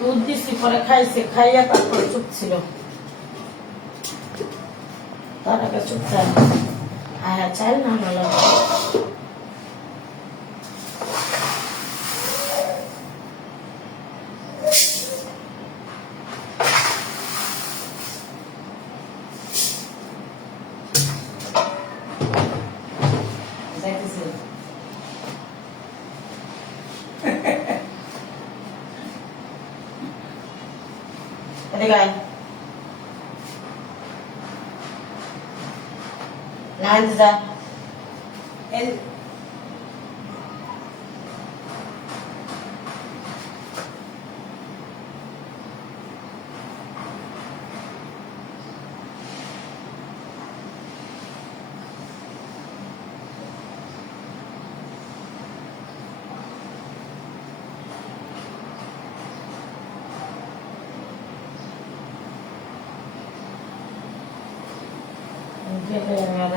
দুধ দিছি পরে খাইছে, খাইয়া তারপরে চুপ ছিল, তার আগে চুপ চাই। হ্যাঁ চাই না ভালো গাই না যা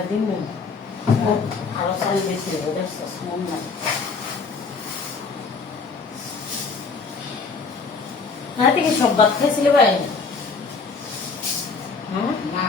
দিন আরো চাল বেশি দেখছিস মন নাই না থেকে সব ভাত খাইছিল ভাই হ্যাঁ না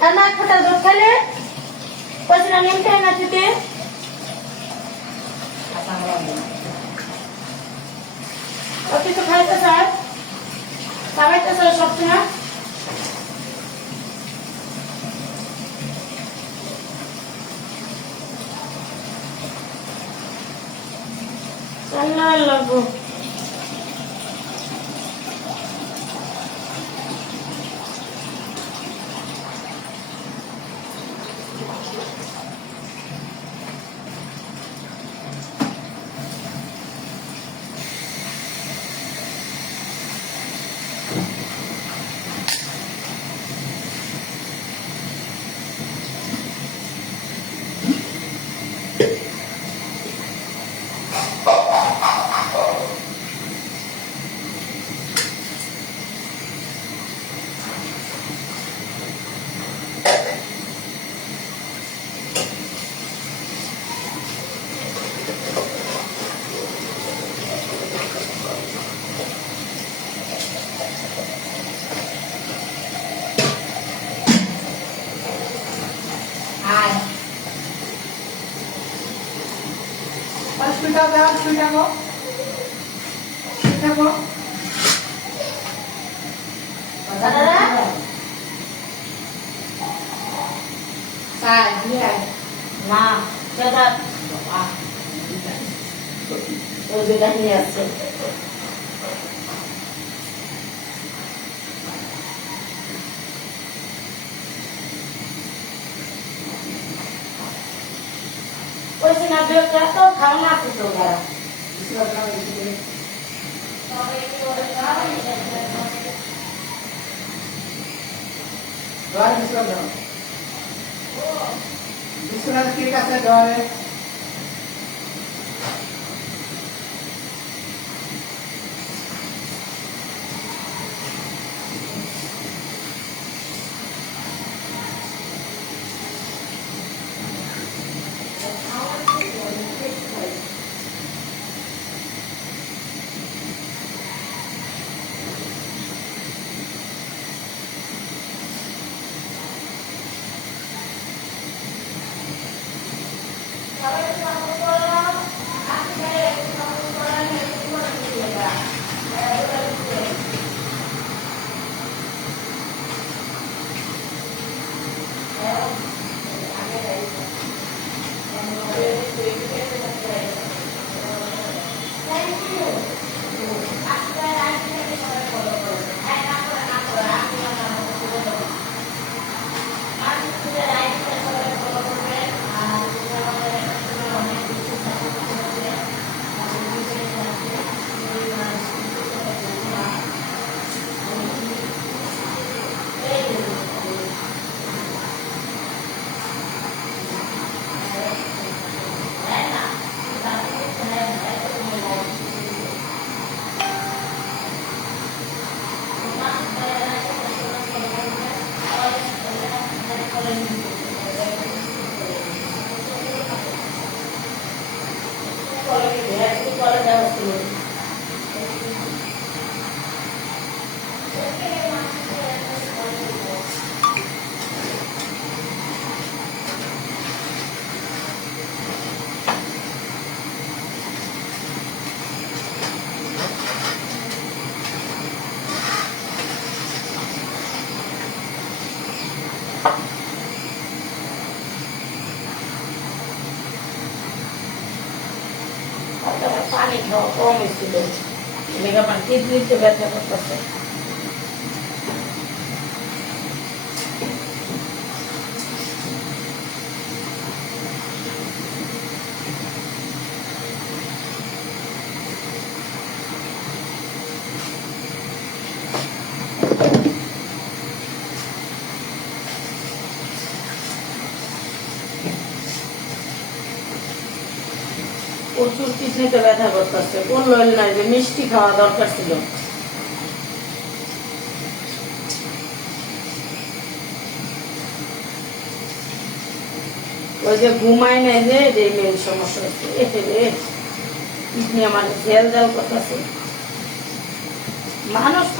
হ্যাঁ না খোটা দুধ খাইলে পয়সা নিম খাই না তুই কিছু খাইতে স্যার খাইতে স্যার সবসময় রান্না লাগবো না দাদা ও যেটা নিয়ে আসছে পয়সা না বের করে তো খাও না তো যারা ঠিক আছে ঘরে কম ছিল লেগে আমার কিডনিতে ব্যথা করতেছে। প্রচুর কিডনিতে ব্যথা করতেছে। বললো না যে মিষ্টি খাওয়া দরকার ছিল। ওই যে ঘুমাই নাই যে মেন সমস্যা হচ্ছে। কিডনি আমার জেল জেল করতেছে।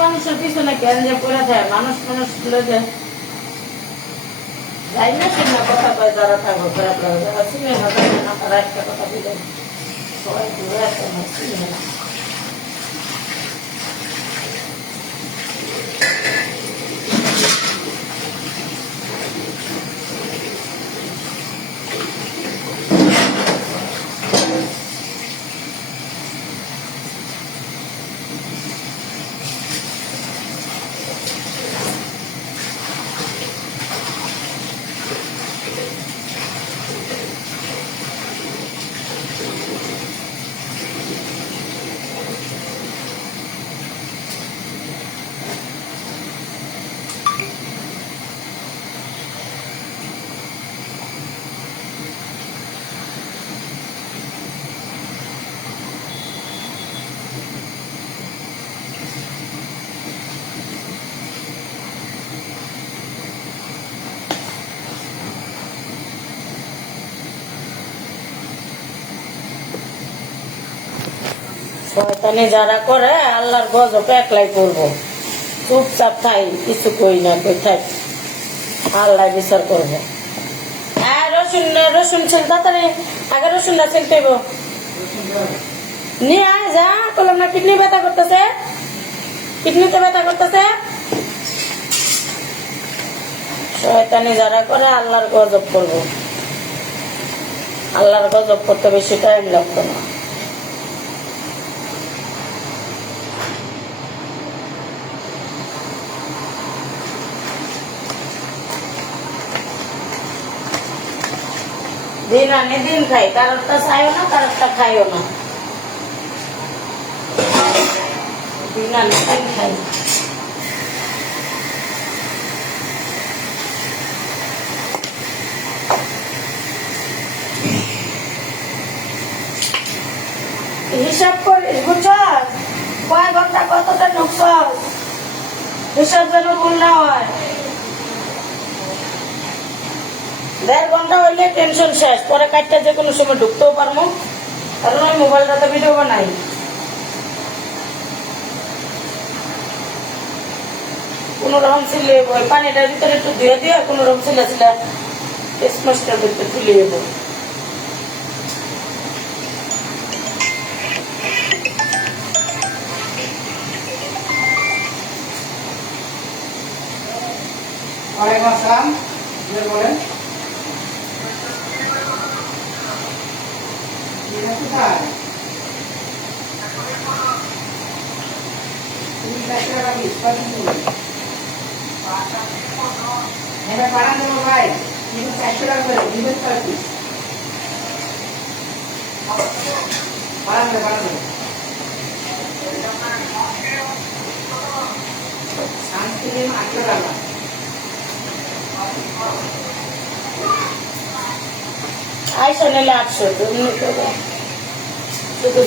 মানুষের পিছনে কেন যে পড়ে থাকে, মানুষ গুলো যে যাই না শুনে কথা কয়, যারা থাকবো খারাপ লাগে, যারা চিনে না জানে না তারা একটা কথা দিলেন সবাই দূরে একটা চিনে না। শয়তানি যারা করে আল্লাহর গজব একলাই করবো। চুপচাপ থাই, কিছু কই না, কই থাই, আল্লাহ বিচার করবো। হ্যাঁ রসুন ছিল তাড়াতাড়ি, আগে রসুনটা ছিলতে নিয়ে আয় যা। বললাম না কিডনি ব্যথা করতেছে, কিডনিতে ব্যথা করতেছে। শয়তানি যারা করে আল্লাহর গজব করবো। আল্লাহর গজব করতে বেশি টাইম লাগতো না। দিন আনে দিন খাই, কারোরটা চাইও না, কারোরটা খাইও না। দিন আনে দিন খাই। হিসাব করিস, বুঝছ কয় ঘন্টা কতটা ঢুকছ, হিসাব যেন ভুল না হয়। 1.5 ঘন্টা হইলে টেনশন শেষ, পরে কাজটা যে কোনো সময় ঢুকতেও পারবো, কারণ ওই মোবাইলটাতে ভিডিও বানাই। কোনো রকম ছিলে ওই পানিটার ভিতরে একটু ধুয়ে দিয়ে কোনো রকম ছিল স্মাসটার ভিতরে তুলে দেবো। ওয়ালাইকুম আসসালাম, বলেন কোথায় তুমি পাড়া দেবো ভাই, কিন্তু 400 টাকা করে দিবেন পার পিস। পাড়া দেবো সানস্ক্রিন 800 টাকা। আইসা নিলে 800, শুধু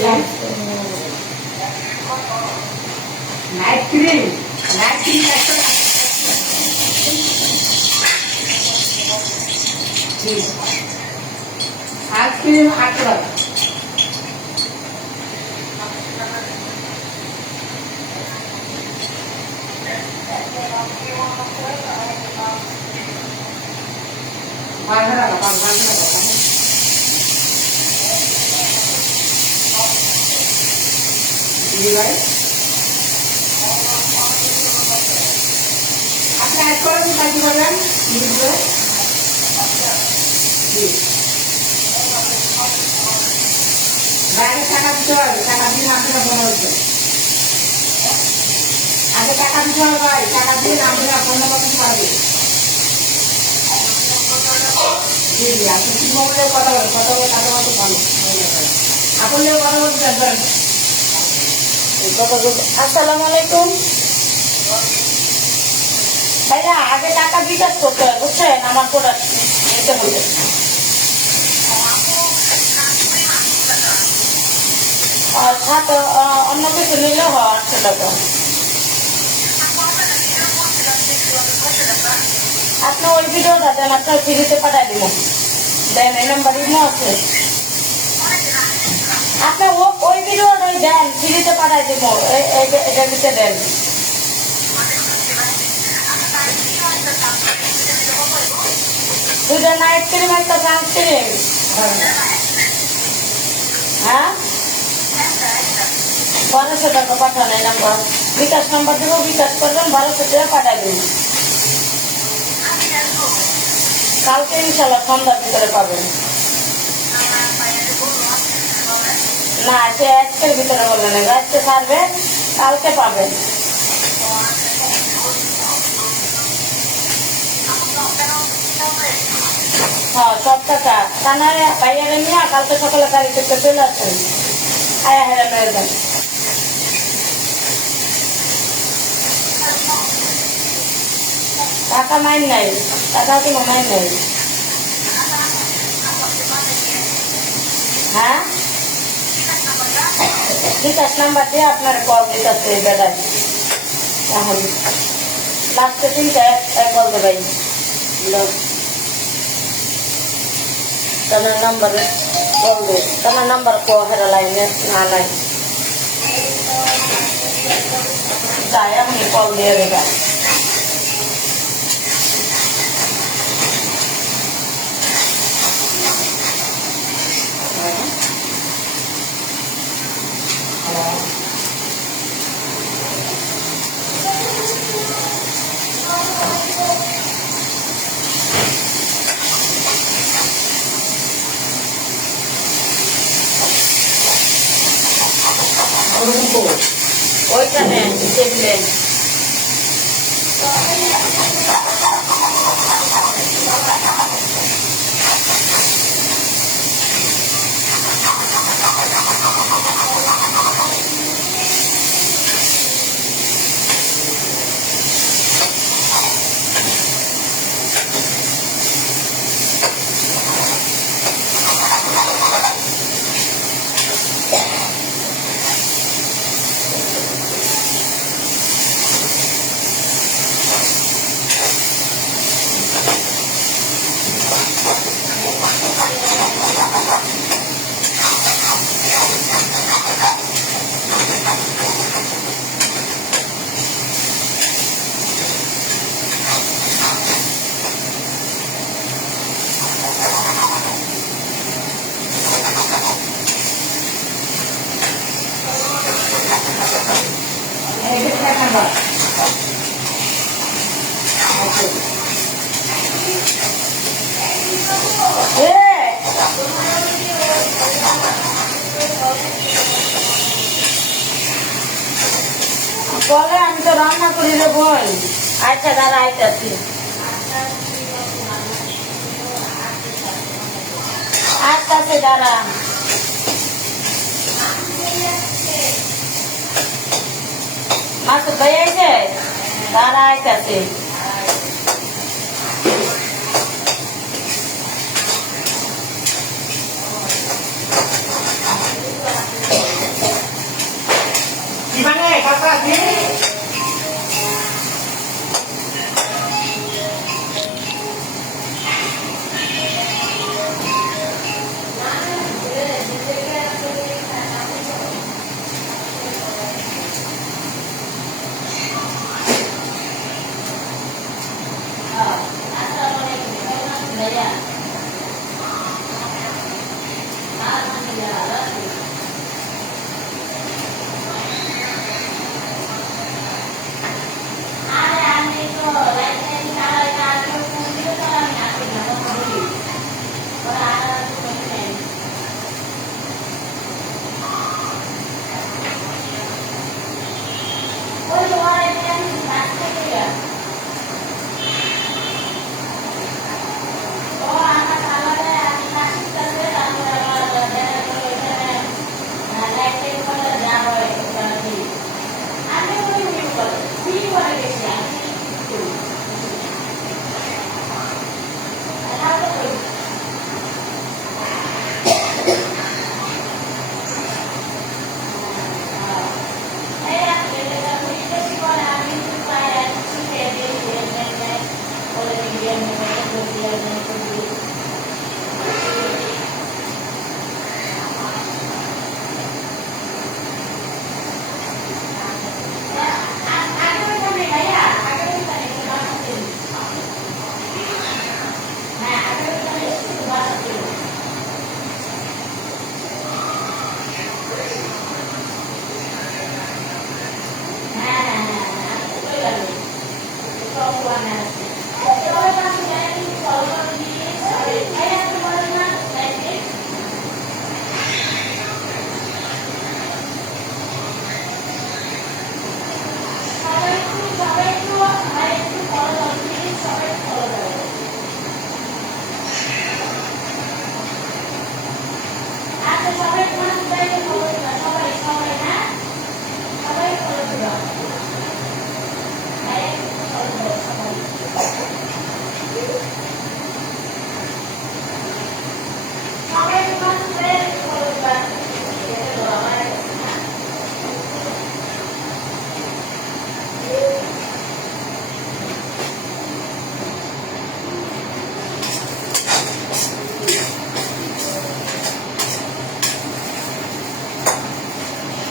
নাইট ক্রিম 100 টাকা। সানস্ক্রিন 800 টাকা। আপনি অ্যাড করেন কি বলবেন? বাইরে টাকা দিতে হবে, টাকা দিয়ে নামটা ফোন হচ্ছে। আগে টাকা দিতে হবে ভাই, টাকা দিয়ে নামটা ফোন করতে পারবে। জি জি, আপনি কি বললে কথা বলেন, কথা বলে টাকা মতো ভালো। আপনি কথা বলতে চাচ্ছেন? আসসালামু আলাইকুম ভাইয়া, আগে টাকা বিকাশ করতে হয় বুঝছেন, আমার প্রোডাক্ট নিতে হবে। আর সাথে অন্য কিছু নিলে হয় 800 টাকা। আপনি ওই ভিডিওটা দেন, আপনার ফ্রিতে পাঠাই দিব। দেন এই নাম্বার ইমো আছে। আপনি ওই ভিডিওটাই দেন, ফ্রিতে পাঠাই দিব। এটা দিতে দেন। দুটো নাইট ক্রিম, একটা সানস্ক্রিম। হ্যাঁ, 1200 টাকা পাঠান। এই নাম্বার বিকাশ নাম্বার দেবো, বিকাশ করবেন, 1200 টাকা পাঠাই দিন। কালকে ইনশাল্লাহ সন্ধ্যার ভিতরে পাবেন। না, সে আজকের ভিতরে বলবেন না, আজকে ছাড়বে, কালকে পাবেন। হ্যাঁ, সব টাকা কানা বাইরে নিয়ে কালকে সকালে গাড়ি থেকে চলে আসেন। আয়া হেরা মেরে দেন। টাকা মাইন নাই, টাকা কোনো মাইন নাই। হ্যাঁ, বিকাশ নাম্বার দিয়ে আপনার কল দিতেছে বেড়ায়। এখন লাস্টে 3টা এক বলতে ভাই তোমার নাম্বারে বলবে, তোমার নাম্বার হেরা লাইনে না নাই যাই, আপনি কল দিয়ে দেবেন। ওইখানে টেবিলে বলে আমি তো রান্না করি রে বোন। আচ্ছা দাঁড়া, আইতাছি। আইতাছে দাঁড়া। মাসুদ ভাই আইছে, দাঁড়া আইতাছে। কি মানে কথা আছে?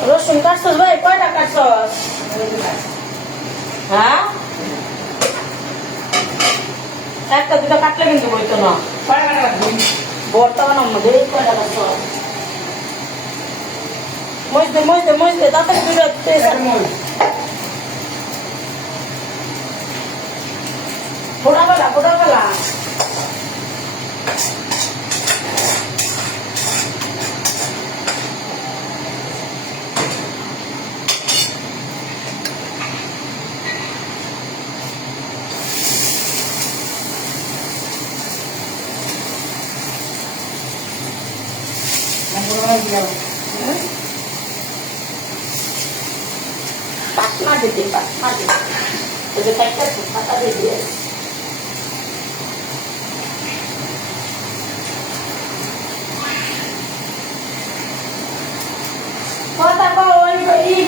রসুন কাটছস ভাই, কয়টা কাটছস? হ্যাঁ, একটা দুটো কাটলে কিন্তু বইতো না। ভর্তা বানাম না, দেখি কয়টা কাটছস। মজদে তাড়াতাড়ি দুটো ফোড়া বেলা পাটনা দিতে ওই যে পাতা দিয়ে দিয়ে কথা কও, ওই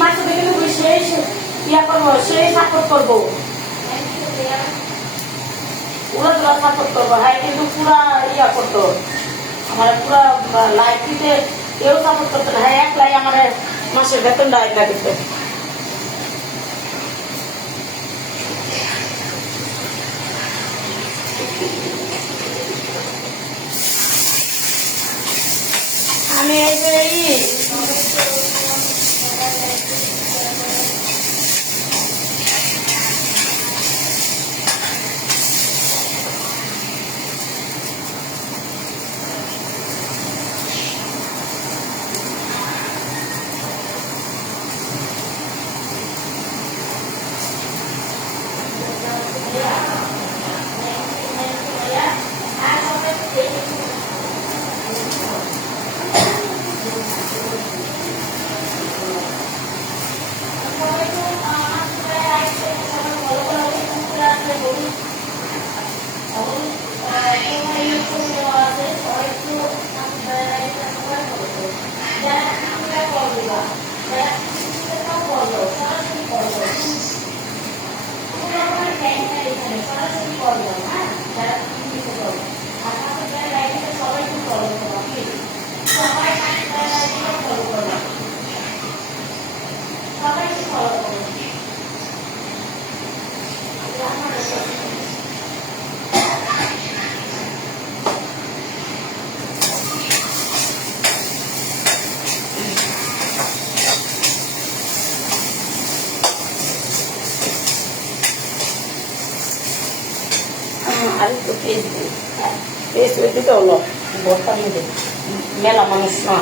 মাছ দেখে সেই ইয়া করবো, সেই সাপোর্ট করবো, পুরো তোরা সাপোর্ট করবো। হ্যাঁ, কিন্তু পুরা ইয়া করতো, আমার পুরা লাইফ দিতে কেউ সাপোর্ট করতো না। হ্যাঁ, একলাই আমার মাসের বেতনটা একটা দিত। আমি এই যে আরেকটু পেস্ট হয়ে দিতে হলো ভর্তার মধ্যে, মেলা মানুষ না।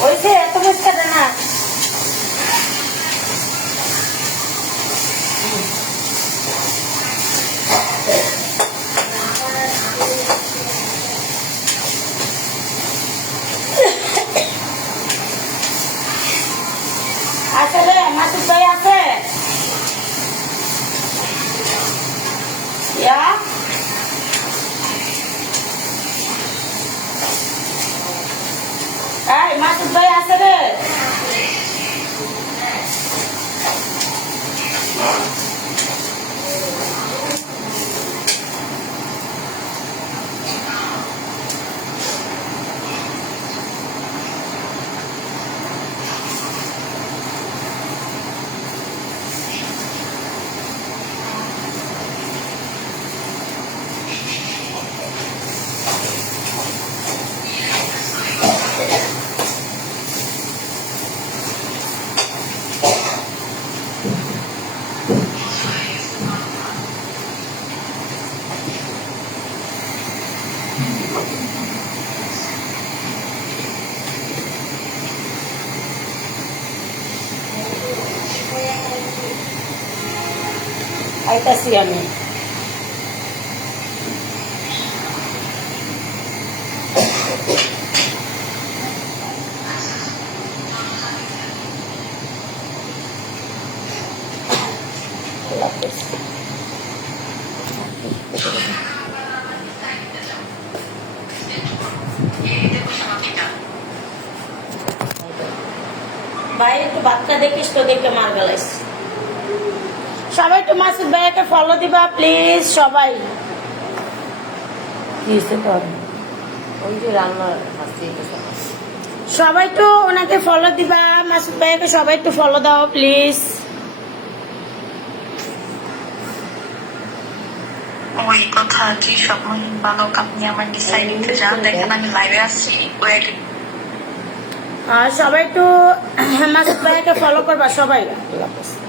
হয়েছে এত বুঝতে না আছে রে মাসুদ ভাই আছে ইয়া এই মাসুদ ভাই আছে রে আইতাছি আমি আল্লাহ হাফেজ। ভাই একটু বাচ্চা দেখিস তো দেখে মার গেলাইস সবাই একটু মাসুদ ভাইয়াকে ফলো দিবা প্লিজ সবাই কি হয়েছে তোর? ওই যে রান্নার হাসি সবাই তো ওনাকে ফলো দিবা মাসুদ ভাইয়াকে সবাই একটু ফলো দাও প্লিজ ওই কথা যে স্বপ্নহীন বালক আপনি আমার নিশায় নিতে যান দেখেন আমি লাইভে আসছি ওই আর সবাই একটু মাসুদ ভাইয়াকে ফলো করবা সবাই আল্লাহ হাফেজ।